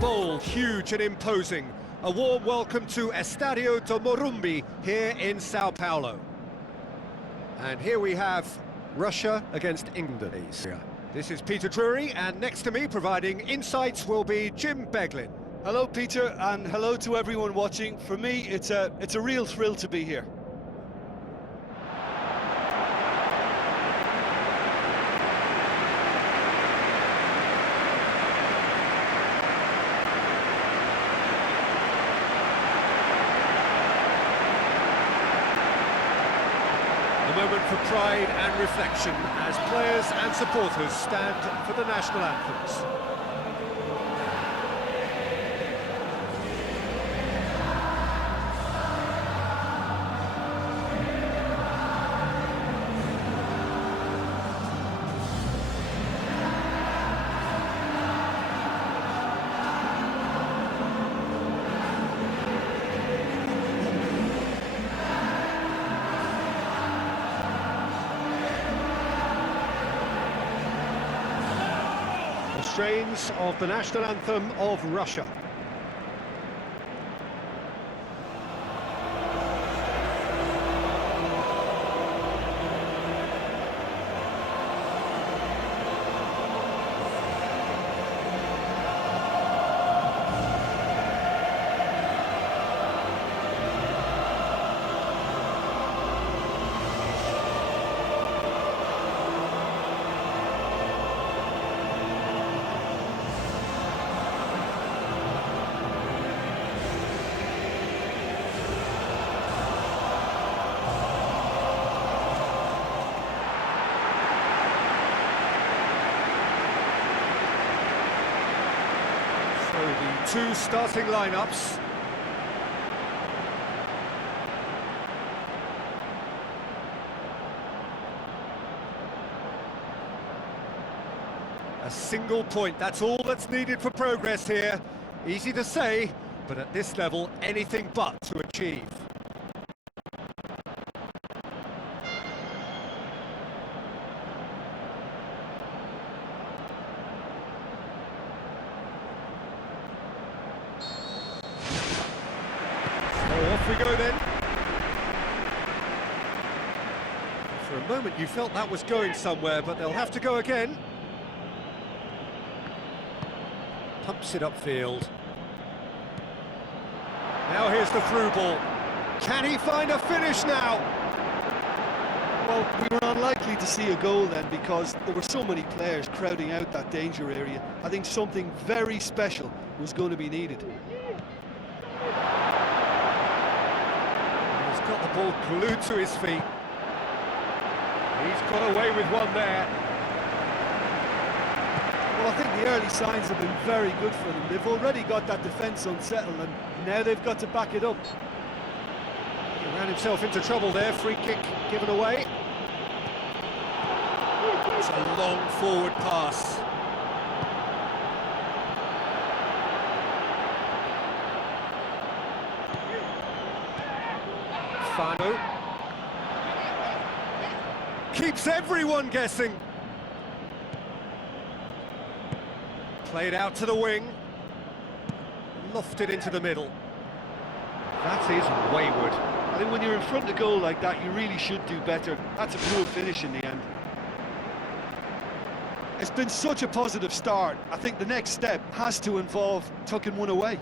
Bold, huge and imposing. A warm welcome to Estadio do Morumbi here in Sao Paulo. And here we have Russia against Indonesia. This is Peter Drury, and next to me providing insights will be Jim Beglin. Hello Peter, and hello to everyone watching. For me, it's a real thrill to be here. A moment for pride and reflection as players and supporters stand for the national anthems. The strains of the national anthem of Russia. So the two starting lineups. A single point, that's all that's needed for progress here. Easy to say, but at this level, anything but to achieve. Off we go then. For a moment you felt that was going somewhere, but they'll have to go again. Pumps it upfield. Now here's the through ball. Can he find a finish now? Well, we were unlikely to see a goal then because there were so many players crowding out that danger area. I think something very special was going to be needed. He's got the ball glued to his feet. He's got away with one there. Well, I think the early signs have been very good for them. They've already got that defence unsettled, and now they've got to back it up. He ran himself into trouble there, free kick given away. It's a long forward pass. Fano. Keeps everyone guessing. Played out to the wing. Lofted into the middle. That is wayward. I think when you're in front of goal like that, you really should do better. That's a poor finish in the end. It's been such a positive start. I think the next step has to involve tucking one away.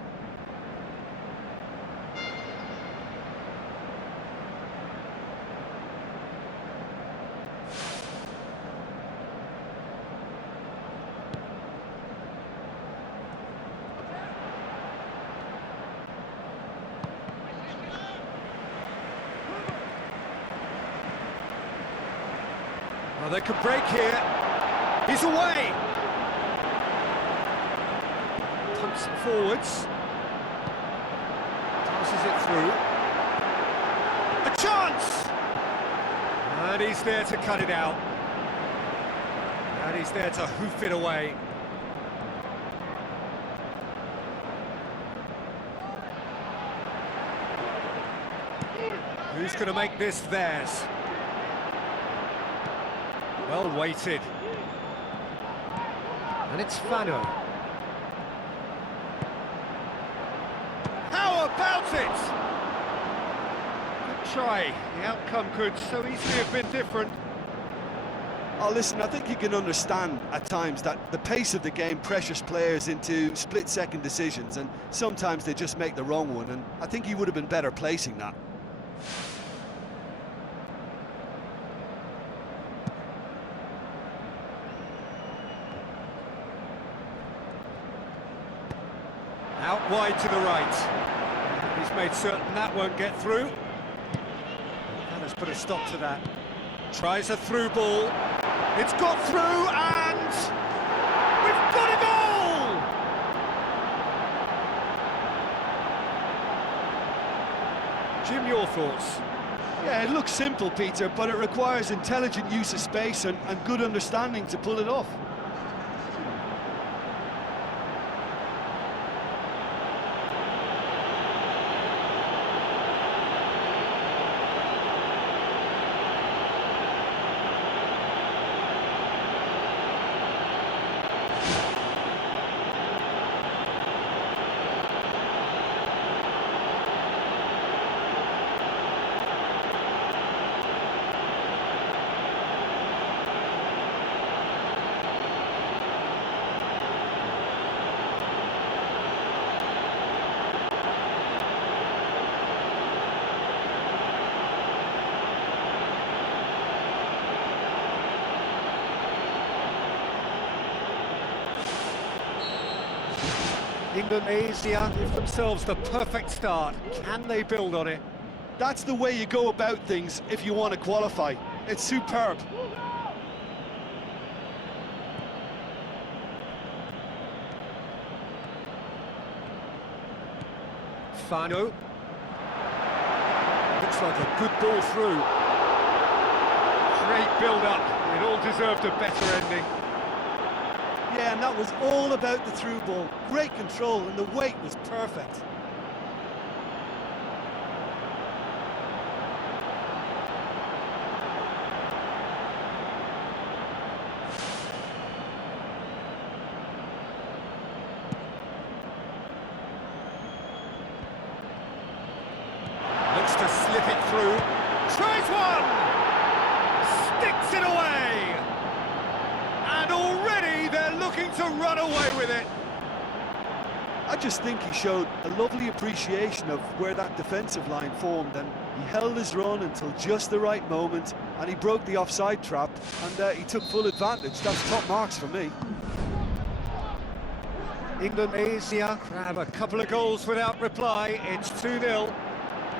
Well, they could break here. He's away. Punts it forwards. Passes it through. A chance! And he's there to cut it out. And he's there to hoof it away. Who's going to make this theirs? Well weighted. And it's Fano. stops it. Good try. The outcome could so easily have been different. Oh, listen, I think you can understand at times that the pace of the game pressures players into split-second decisions, and sometimes they just make the wrong one, and I think he would have been better placing that. Out wide to the right. He's made certain that won't get through. And has put a stop to that. Tries a through ball. It's got through and we've got a goal! Jim, your thoughts? Yeah, it looks simple, Peter, but it requires intelligent use of space and good understanding to pull it off. Indonesia give themselves the perfect start. Can they build on it? That's the way you go about things if you want to qualify. It's superb. Fano. Looks like a good ball through. Great build-up. It all deserved a better ending. Yeah, and that was all about the through ball. Great control, and the weight was perfect. Looks to slip it through. Tries one! Sticks it away! And already they're looking to run away with it. I just think he showed a lovely appreciation of where that defensive line formed, and he held his run until just the right moment, and he broke the offside trap, and he took full advantage. That's top marks for me. Indonesia grab a couple of goals without reply. It's 2-0.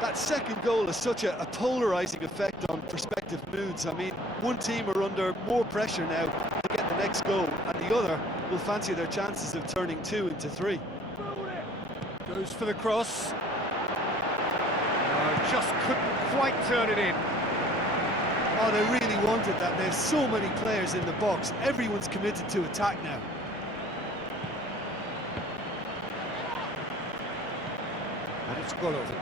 That second goal has such a polarising effect on prospective moods. I mean, one team are under more pressure now to get the next goal, and the other will fancy their chances of turning 2 into 3. Goes for the cross. Just couldn't quite turn it in. Oh, they really wanted that. There's so many players in the box. Everyone's committed to attack now. And it's Golovin.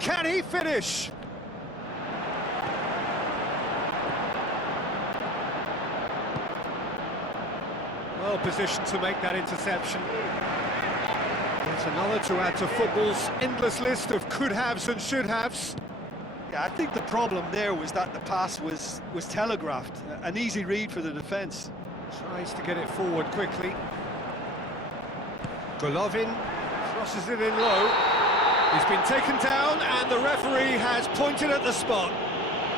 Can he finish? Well positioned to make that interception. There's another to add to football's endless list of could-haves and should-haves. Yeah, I think the problem there was that the pass was telegraphed. An easy read for the defence. Tries to get it forward quickly. Golovin crosses it in low. He's been taken down and the referee has pointed at the spot.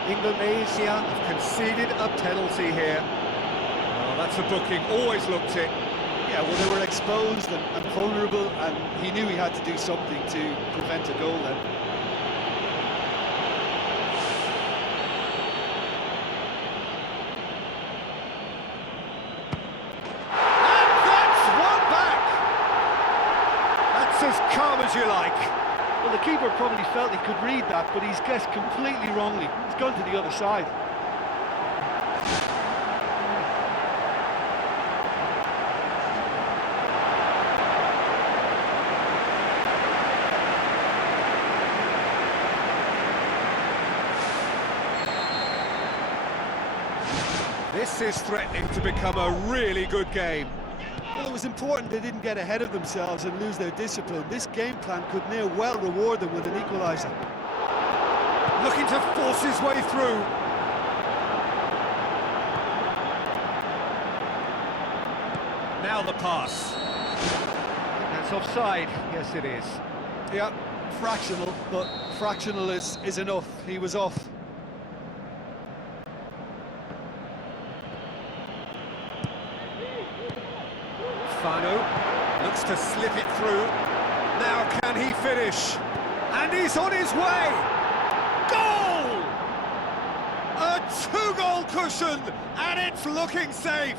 Indonesia have conceded a penalty here. Oh, that's a booking, always looked it. Yeah, well, they were exposed and vulnerable, and he knew he had to do something to prevent a goal then. And that's one back! That's as calm as you like. Well, the keeper probably felt he could read that, but he's guessed completely wrongly. He's gone to the other side. This is threatening to become a really good game. Well, it was important they didn't get ahead of themselves and lose their discipline. This game plan could near well reward them with an equaliser. Looking to force his way through. Now the pass. That's offside. Yes, it is. Yeah, fractional, but fractional is enough. He was off. Fano looks to slip it through. Now can he finish? And he's on his way! Goal! A two-goal cushion, and it's looking safe.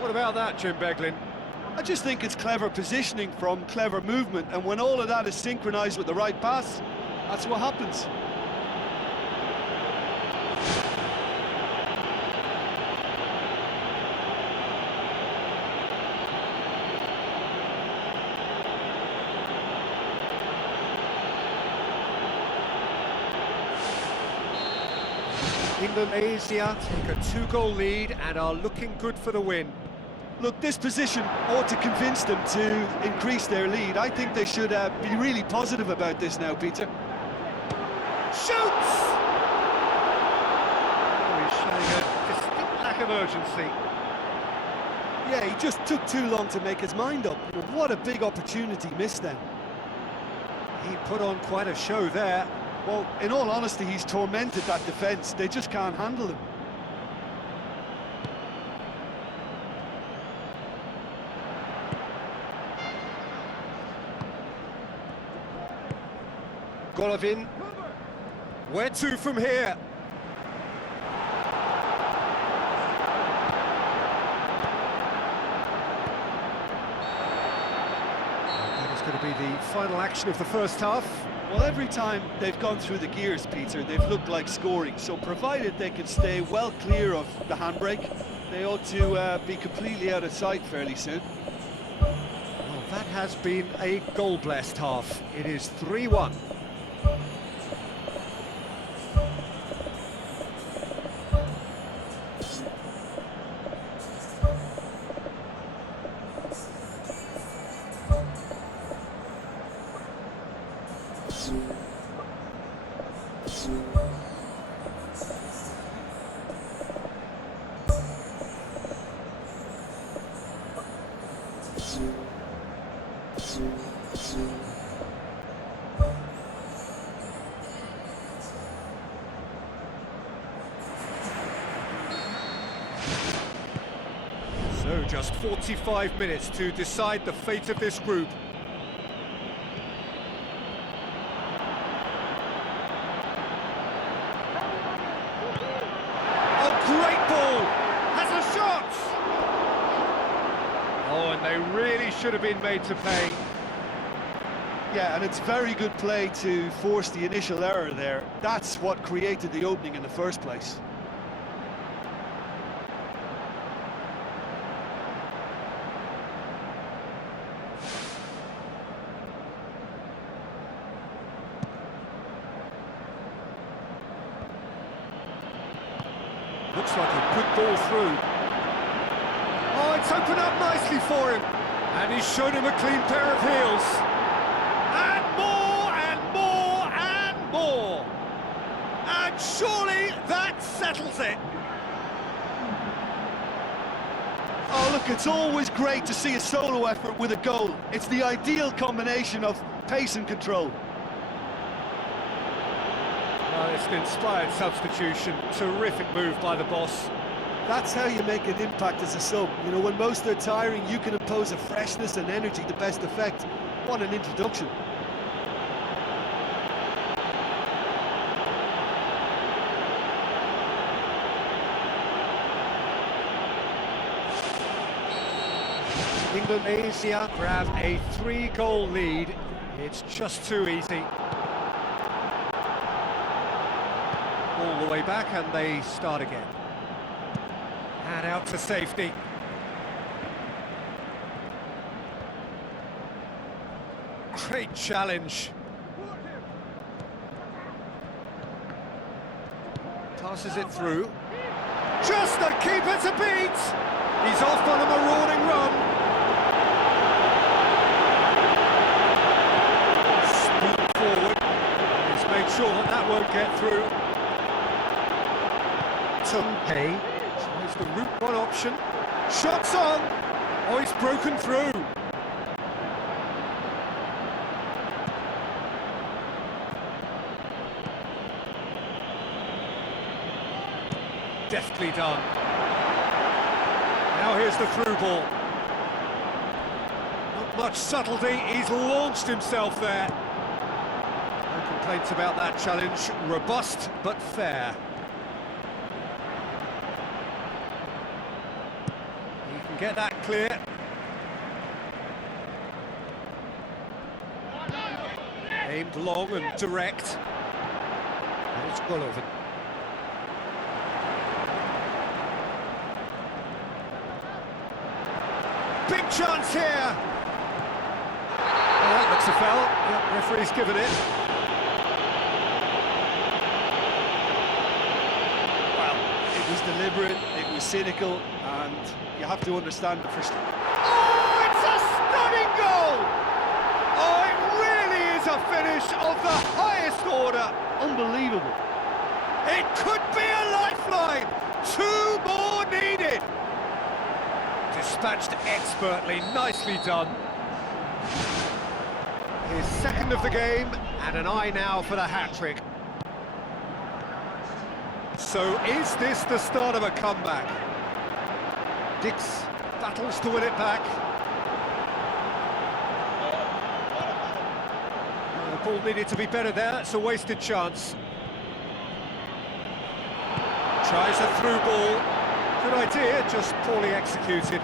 What about that, Jim Beglin? I just think it's clever positioning from clever movement, and when all of that is synchronised with the right pass, that's what happens. Indonesia take a two-goal lead and are looking good for the win. Look, this position ought to convince them to increase their lead. I think they should be really positive about this now, Peter. Shoots! Oh, he's showing a distinct lack of urgency. Yeah, he just took too long to make his mind up. What a big opportunity missed then. He put on quite a show there. Well, in all honesty, he's tormented that defence. They just can't handle him. Golovin. Where to from here? That is going to be the final action of the first half. Well, every time they've gone through the gears, Peter, they've looked like scoring. So provided they can stay well clear of the handbrake, they ought to be completely out of sight fairly soon. Well, that has been a goal-blessed half. It is 3-1. So just 45 minutes to decide the fate of this group. Oh, great ball! Has a shot! Oh, and they really should have been made to pay. Yeah, and it's very good play to force the initial error there. That's what created the opening in the first place. Looks like a good ball through. Oh, it's opened up nicely for him. And he's shown him a clean pair of heels. And more, and more, and more. And surely that settles it. Oh, look, it's always great to see a solo effort with a goal. It's the ideal combination of pace and control. Well, it's an inspired substitution. Terrific move by the boss. That's how you make an impact as a sub. You know, when most are tiring, you can impose a freshness and energy to best effect. What an introduction. Indonesia grab a 3-goal lead. It's just too easy. All the way back and they start again. And out to safety. Great challenge. Passes it through. Just the keeper to beat! He's off on a marauding run. Speed forward. He's made sure that that won't get through. Hay tries the route one option. Shots on! Oh, he's broken through. Deftly done. Now here's the through ball. Not much subtlety, he's launched himself there. No complaints about that challenge. Robust but fair. He can get that clear. Aimed long and direct. And it's Golovin. Big chance here! Oh, that looks a foul. Yep, referee's given it. Well, it was deliberate, it was cynical, and you have to understand the frustration. Oh, it's a stunning goal! Oh, it really is a finish of the highest order. Unbelievable. It could be a lifeline. 2 more needed. Dispatched expertly, nicely done. His second of the game, and an eye now for the hat-trick. So is this the start of a comeback? Dix battles to win it back. The ball needed to be better there, it's a wasted chance. Tries a through ball. Good idea, just poorly executed.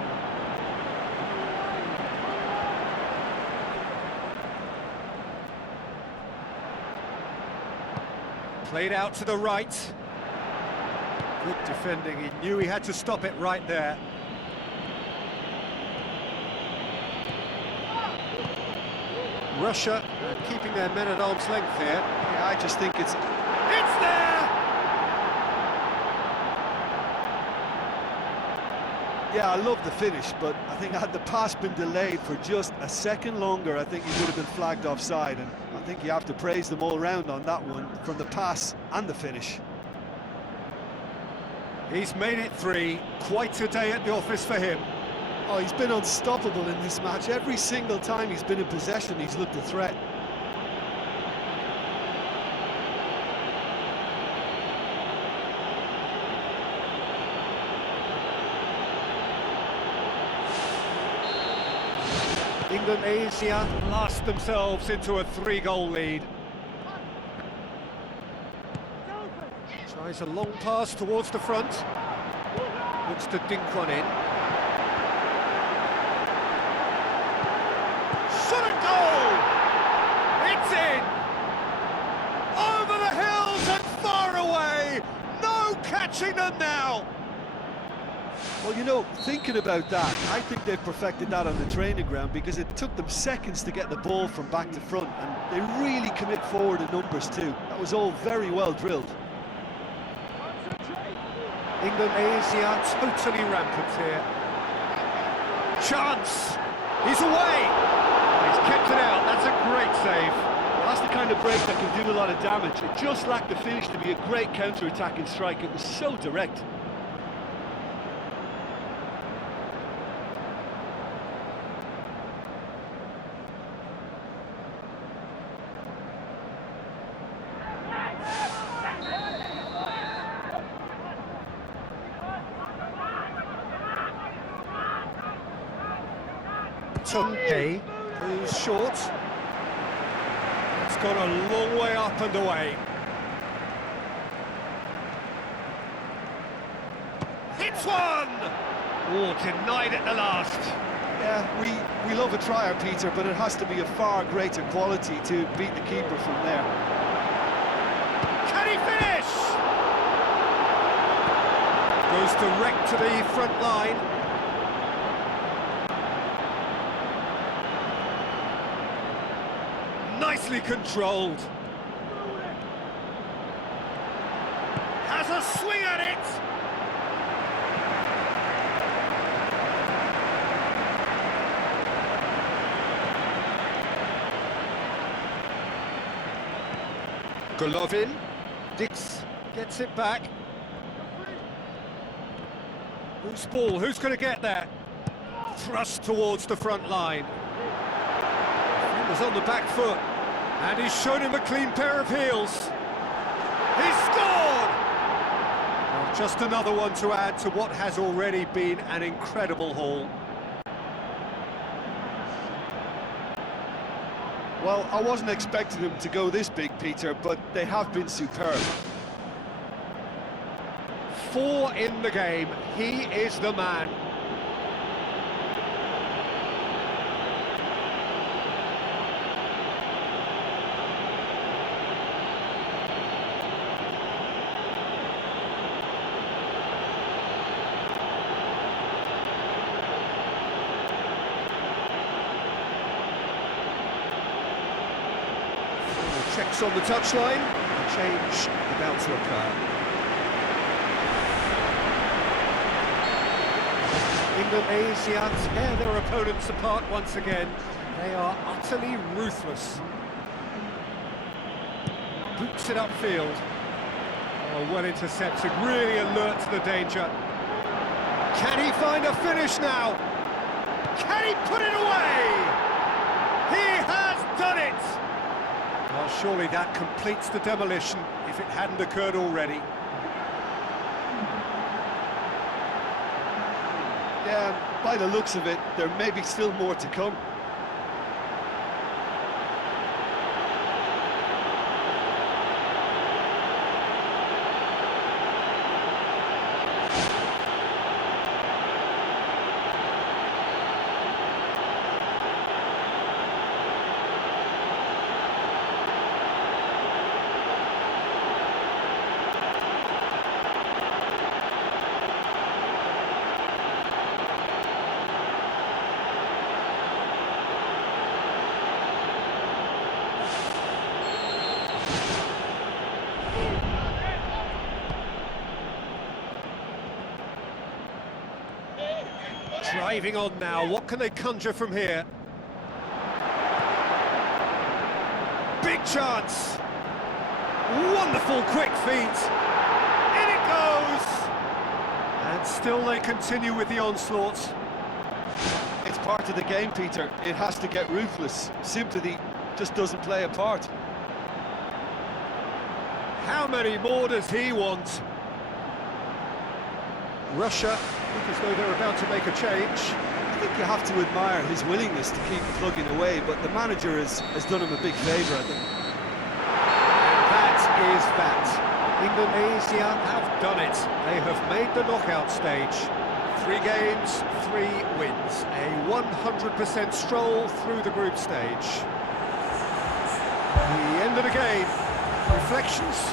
Played out to the right. Good defending, he knew he had to stop it right there. Russia keeping their men at arm's length here. Yeah, I just think it's there! Yeah, I love the finish, but I think had the pass been delayed for just a second longer, I think he would have been flagged offside, and I think you have to praise them all round on that one, from the pass and the finish. He's made it 3, quite a day at the office for him. Oh, he's been unstoppable in this match. Every single time he's been in possession, he's looked a threat. Indonesia blast themselves into a 3-goal lead. Tries a long pass towards the front. Looks to dink one in. Shot a goal! It's in! Over the hills and far away! No catching them now! Well, you know, thinking about that, I think they've perfected that on the training ground, because it took them seconds to get the ball from back to front, and they really commit forward in numbers too. That was all very well drilled. Indonesia totally rampant here. Chance! He's away! He's kept it out, that's a great save. Well, that's the kind of break that can do a lot of damage. It just lacked the finish to be a great counter-attacking strike. It was so direct. Hay, who's short. It's gone a long way up and away. Hits one! Oh, denied at the last. Yeah, we love a trier, Peter, but it has to be a far greater quality to beat the keeper from there. Can he finish? Goes direct to the front line. Nicely controlled. Has a swing at it! Golovin, Dix gets it back. Who's ball? Who's going to get there? Thrust towards the front line. He was on the back foot, and he's shown him a clean pair of heels. He's scored! Well, just another one to add to what has already been an incredible haul. Well, I wasn't expecting them to go this big, Peter, but they have been superb. 4 in the game. He is the man. Checks on the touchline. A change about to occur. Indonesia tear their opponents apart once again. They are utterly ruthless. Boots it upfield. Oh, well intercepted, really alert to the danger. Can he find a finish now? Can he put it away? He has done it! Well, surely that completes the demolition, if it hadn't occurred already. Yeah, by the looks of it, there may be still more to come. Driving on now, what can they conjure from here? Big chance! Wonderful quick feet! In it goes! And still they continue with the onslaughts. It's part of the game, Peter. It has to get ruthless. Sympathy just doesn't play a part. How many more does he want? Russia look as though they're about to make a change. I think you have to admire his willingness to keep plugging away, but the manager has done him a big favour, I think. And that is that. Indonesia have done it. They have made the knockout stage. 3 games, 3 wins. A 100% stroll through the group stage. The end of the game. Reflections?